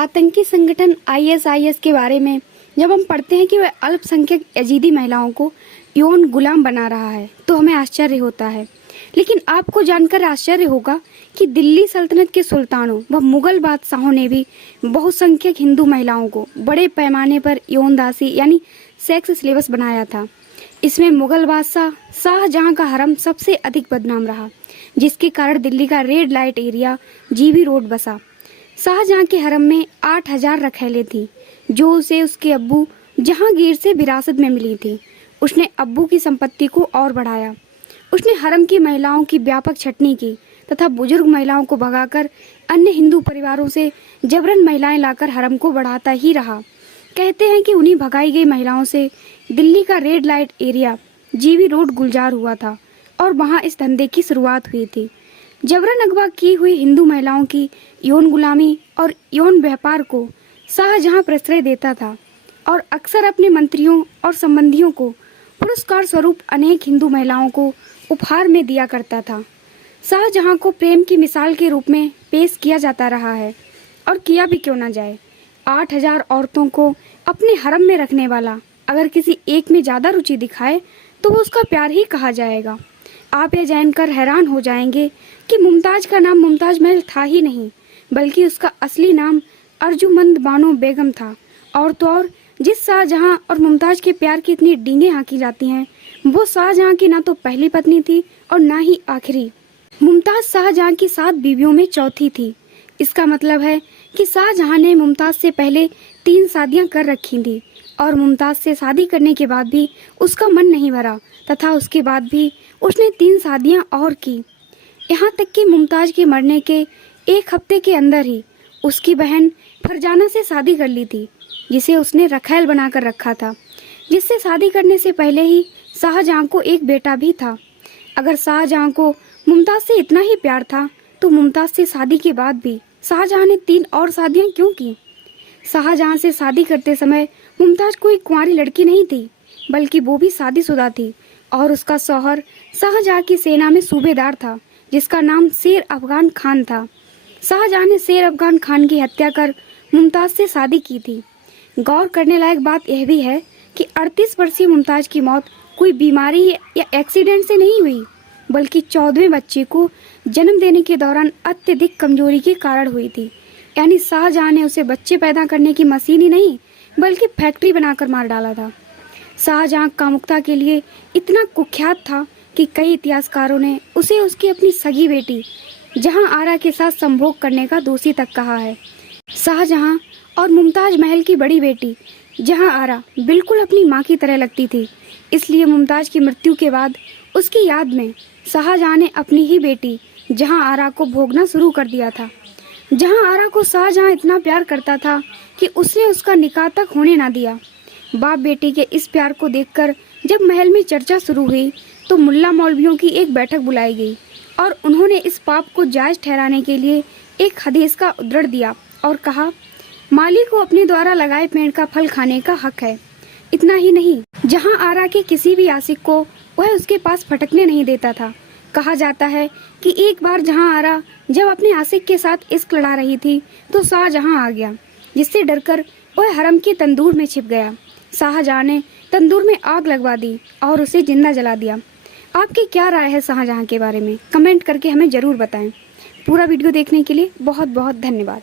आतंकी संगठन आईएसआईएस के बारे में जब हम पढ़ते हैं कि वह अल्पसंख्यक यजीदी महिलाओं को यौन गुलाम बना रहा है तो हमें आश्चर्य होता है। लेकिन आपको जानकर आश्चर्य होगा कि दिल्ली सल्तनत के सुल्तानों व मुगल बादशाहों ने भी बहुसंख्यक हिंदू महिलाओं को बड़े पैमाने पर यौन दासी यानी सेक्स स्लेव्स बनाया था। इसमें मुगल बादशाह शाहजहां का हरम सबसे अधिक बदनाम रहा, जिसके कारण दिल्ली का red light area GB road बसा। शाहजहां के हरम में 8,000 रखैलें थीं, जो उसे उसके अब्बू जहांगीर से विरासत में मिली थी। उसने अब्बू की संपत्ति को और बढ़ाया। उसने हरम की महिलाओं की व्यापक छटनी की तथा बुजुर्ग महिलाओं को भगाकर अन्य हिंदू परिवारों से जबरन महिलाएं लाकर हरम को बढ़ाता ही रहा। कहते हैं कि उन्हीं भगाई गई महिलाओं से दिल्ली का red light area GB road गुलजार हुआ था और वहां इस धंधे की शुरुआत हुई थी। जबरन अगवा की हुई हिंदू महिलाओं की यौन गुलामी और यौन व्यापार को शाहजहां प्रश्रय देता था और अक्सर अपने मंत्रियों और संबंधियों को पुरस्कार स्वरूप अनेक हिंदू महिलाओं को उपहार में दिया करता था। शाहजहां को प्रेम की मिसाल के रूप में पेश किया जाता रहा है और किया भी क्यों न जाए। 8,000 औरतों को अपने हरम में रखने वाला अगर किसी एक में ज्यादा रुचि दिखाए तो वो उसका प्यार ही कहा जाएगा। आप यह जानकर हैरान हो जाएंगे कि मुमताज का नाम मुमताज महल था ही नहीं, बल्कि उसका असली नाम अर्जुमंद बानो बेगम था। और तो और जिस शाहजहां और मुमताज के प्यार की इतनी डींगे हाँकी जाती हैं, वो शाहजहां की ना तो पहली पत्नी थी और ना ही आखिरी। मुमताज शाहजहां की 7 बीवियों में चौथी थी। इसका मतलब है कि शाहजहां ने मुमताज से पहले 3 शादियां कर रखी थी और मुमताज से शादी करने के बाद भी उसका मन नहीं भरा तथा उसके बाद भी उसने 3 शादियां और की। यहाँ तक कि मुमताज के मरने के 1 हफ्ते के अंदर ही उसकी बहन फरजाना से शादी कर ली थी, जिसे उसने रखैल बनाकर रखा था, जिससे शादी करने से पहले ही शाहजहां को एक बेटा भी था। अगर शाहजहां को मुमताज से इतना ही प्यार था तो मुमताज से शादी के बाद भी शाहजहां ने 3 और शादियां क्यों की? शाहजहां से शादी करते समय मुमताज कोई कुंवारी लड़की नहीं थी, बल्कि वो भी शादीशुदा थी और उसका शौहर शाहजहां की सेना में सूबेदार था, जिसका नाम शेर अफगान खान था। शाहजहां ने शेर अफगान खान की हत्या कर मुमताज से शादी की थी। गौर करने लायक बात यह भी है कि 38 वर्षीय मुमताज की मौत कोई बीमारी या एक्सीडेंट से नहीं हुई, बल्कि 14वें बच्चे को जन्म देने के दौरान अत्यधिक कमजोरी के कारण हुई थी। यानी शाहजहां ने उसे बच्चे पैदा करने की मशीन ही नहीं, बल्कि फैक्ट्री बनाकर मार डाला था। शाहजहां कामुकता के लिए इतना कुख्यात था कि कई इतिहासकारों ने उसे उसकी अपनी सगी बेटी जहां आरा के साथ संभोग करने का दोषी तक कहा है। शाहजहां और मुमताज महल की बड़ी बेटी जहां आरा बिल्कुल अपनी मां की तरह लगती थी, इसलिए मुमताज की मृत्यु के बाद उसकी याद में शाहजहां ने अपनी ही बेटी जहां आरा को भोगना शुरू कर दिया था। जहां आरा को शाहजहां इतना प्यार करता था कि उसने उसका निकाह तक होने ना दिया। बाप बेटी के इस प्यार को देखकर जब महल में चर्चा शुरू हुई तो मुल्ला मौलवियों की एक बैठक बुलाई गई और उन्होंने इस पाप को जायज ठहराने के लिए एक हदीस का उद्धरण दिया और कहा, माली को अपने द्वारा लगाए पेड़ का फल खाने का हक है। इतना ही नहीं, जहां आरा के किसी भी आशिक को वह उसके पास फटकने नहीं देता था। कहा जाता है कि एक बार जहां आरा जब अपने आशिक के साथ इश्क लड़ा रही थी तो शाहजहां आ गया, जिससे डरकर वह हरम के तंदूर में छिप गया। शाहजहां ने तंदूर में आग लगवा दी और उसे जिंदा जला दिया। आपकी क्या राय है शाहजहां के बारे में? कमेंट करके हमें जरूर बताएं। पूरा वीडियो देखने के लिए बहुत बहुत धन्यवाद।